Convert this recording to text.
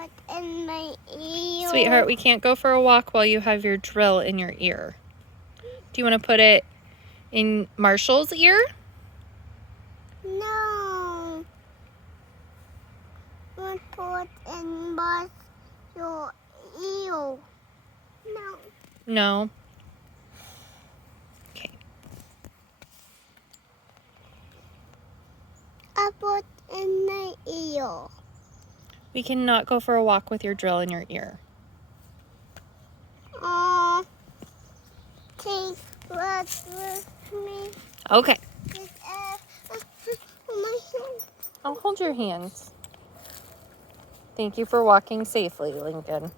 put in my ear. Sweetheart, we can't go for a walk while you have your drill in your ear. Do you want to put it in Marshall's ear? No. I put in your ear. No. No. Okay. I put in my ear. We cannot go for a walk with your drill in your ear. Take what with me. Okay. My hand. I'll hold your hands. Thank you for walking safely, Lincoln.